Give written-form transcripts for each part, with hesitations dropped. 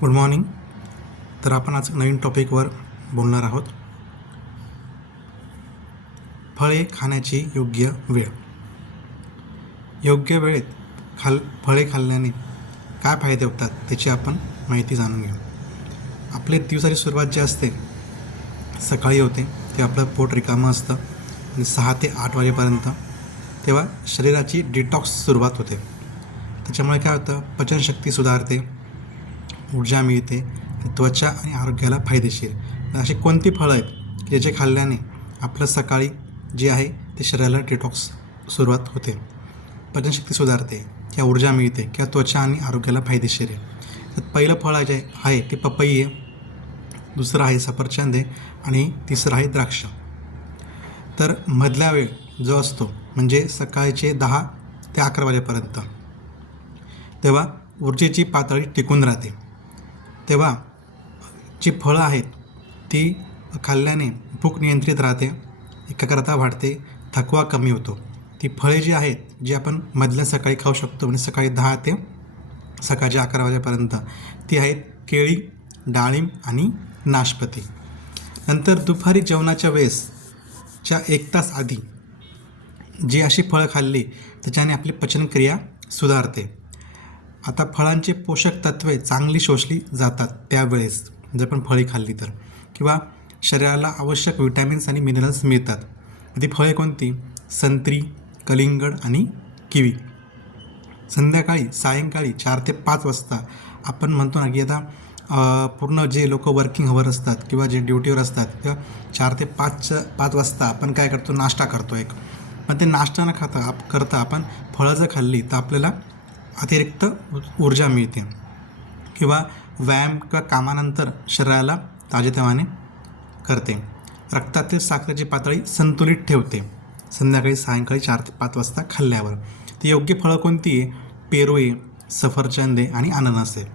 Good morning. तर आपण आज नवीन टॉपिकवर बोलणार आहोत. फळे खाण्याची योग्य वेळ. योग्य वेळेत फळे खाल्ल्याने काय फायदे होतात त्याची आपण माहिती जाणून घेऊ. आपले दिवसाची सुरुवात जी असते सकाळी होते, ते आपलं पोट रिकामं असतं आणि 6 ते 8 वाजेपर्यंत तेव्हा शरीराची डिटॉक्स सुरुवात होते. त्याच्यामुळे काय होतं, पचनशक्ती सुधारते, ऊर्जा मिळते, त्वचा आणि आरोग्याला फायदेशीर. अशी कोणती फळं आहेत की ज्याचे खाल्ल्याने आपलं सकाळी जे आहे ते शरीराला डिटॉक्स सुरुवात होते, पचनशक्ती सुधारते, किंवा ऊर्जा मिळते, किंवा त्वचा आणि आरोग्याला फायदेशीर आहे. तर पहिलं फळ जे आहे ते पपई आहे, दुसरं आहे सफरचंद आहे, आणि तिसरं आहे द्राक्ष. तर मधला वेळ जो असतो म्हणजे सकाळचे 10 ते 11 वाजेपर्यंत, तेव्हा ऊर्जेची पातळी टिकून राहते. तेव्हा जी फळं आहेत ती खाल्ल्याने भूक नियंत्रित राहते, एकाग्रता वाढते, थकवा कमी होतो. ती फळे जी आहेत जी आपण मधल्या सकाळी खाऊ शकतो, म्हणजे सकाळी 10 ते सकाळच्या 11 वाजेपर्यंत, ती आहेत केळी, डाळिंब आणि नाशपती. नंतर दुपारी जेवणाच्या वेळेसच्या 1 तास आधी जी अशी फळं खाल्ली त्याच्याने आपली पचनक्रिया सुधारते. आता फळांचे पोषक तत्वे चांगली शोषली जातात त्यावेळेस जर आपण फळे खाल्ली तर, किंवा शरीराला आवश्यक विटॅमिन्स आणि मिनरल्स मिळतात. ती फळे कोणती? संत्री, कलिंगड आणि किवी. सायंकाळी 4 ते 5 वाजता आपण म्हणतो ना की आता पूर्ण जे लोक वर्किंग हवर असतात किंवा जे ड्युटीवर असतात, किंवा 4 ते 5 वाजता आपण काय करतो, नाश्ता करतो एक. पण ते नाश्ता न करता आपण फळं जर खाल्ली तर आपल्याला अतिरिक्त ऊर्जा मिळते, किंवा व्यायाम किंवा कामानंतर शरीराला ताजेतवाने करते. रक्तातील साखरेची पातळी संतुलित ठेवते सायंकाळी 4 ते 5 वाजता खाल्ल्यावर. ती योग्य फळं कोणती आहे? पेरू आहे, सफरचंद आहे आणि अननस आहे.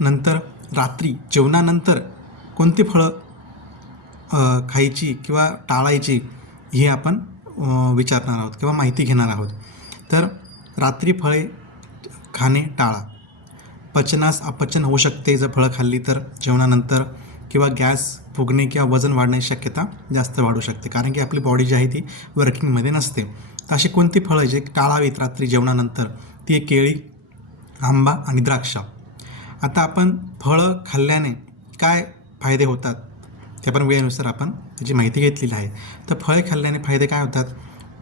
नंतर रात्री जेवणानंतर कोणती फळं खायची किंवा टाळायची हे आपण विचारणार आहोत किंवा माहिती घेणार आहोत. तर रात्री फळे खाणे टाळा. पचनास अपचन होऊ शकते जर फळं खाल्ली तर जेवणानंतर, किंवा गॅस फुगणे किंवा वजन वाढण्याची शक्यता जास्त वाढू शकते, कारण की आपली बॉडी जी आहे ती वर्किंगमध्ये नसते. तर अशी कोणती फळं जे टाळावीत रात्री जेवणानंतर? ती आहे केळी, आंबा आणि द्राक्ष. आता आपण फळं खाल्ल्याने काय फायदे होतात ते आपण वेळेनुसार आपण त्याची माहिती घेतलेली आहे. तर फळे खाल्ल्याने फायदे काय होतात?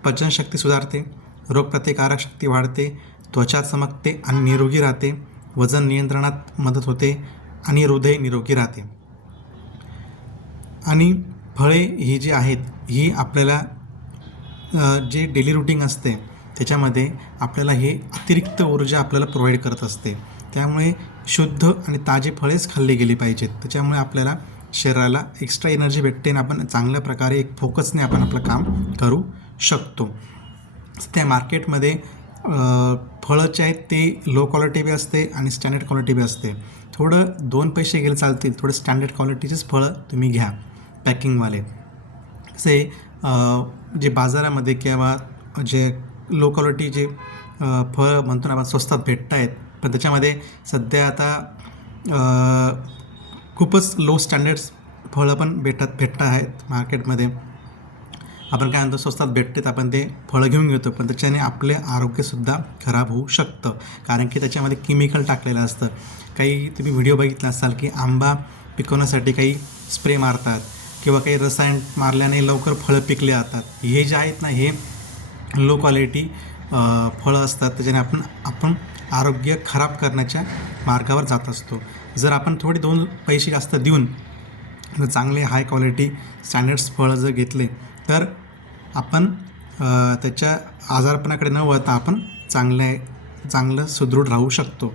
पचनशक्ती सुधारते, रोगप्रतिकारक शक्ती वाढते, त्वचा चमकते आणि निरोगी राहते, वजन नियंत्रणात मदत होते आणि हृदय निरोगी राहते. आणि फळे ही जी आहेत ही आपल्याला जे डेली रुटीन असते त्याच्यामध्ये आपल्याला हे अतिरिक्त ऊर्जा आपल्याला प्रोव्हाइड करत असते. त्यामुळे शुद्ध आणि ताजी फळेच खाल्ली गेली पाहिजेत. त्याच्यामुळे आपल्याला शरीराला एक्स्ट्रा एनर्जी भेटते आणि आपण चांगल्या प्रकारे एक फोकसने आपण आपलं काम करू शकतो. त्या मार्केटमध्ये फळं जे आहेत ते लो क्वालिटी बी असते आणि स्टँडर्ड क्वालिटी बी असते. थोडं 2 पैसे गेले चालतील, थोडं स्टँडर्ड क्वालिटीचेच फळं तुम्ही घ्या पॅकिंगवाले. असे जे बाजारामध्ये किंवा जे लो क्वालिटी जे फळं म्हणतो ना आपण स्वस्तात भेटत आहेत, पण त्याच्यामध्ये सध्या आता खूपच लो स्टँडर्ड्स फळं पण भेटत आहेत मार्केटमध्ये. आपण काय म्हणतो, स्वस्तात भेटते तर आपण ते फळं घेऊन घेतो, पण त्याच्याने आपले आरोग्यसुद्धा खराब होऊ शकतं, कारण की त्याच्यामध्ये केमिकल टाकलेलं असतं. काही तुम्ही व्हिडिओ बघितला असाल की आंबा पिकवण्यासाठी काही स्प्रे मारतात, किंवा काही रसायन मारल्याने लवकर फळं पिकले जातात. हे जे आहेत ना, हे लो क्वालिटी फळं असतात, त्याच्याने आपण आरोग्य खराब करण्याच्या मार्गावर जात असतो. जर आपण थोडे 2 पैसे जास्त देऊन चांगले हाय क्वालिटी स्टँडर्ड्स फळं जर घेतले तर आपण त्याच्या आजारपणाकडे न वळता आपण चांगलं सुदृढ राहू शकतो.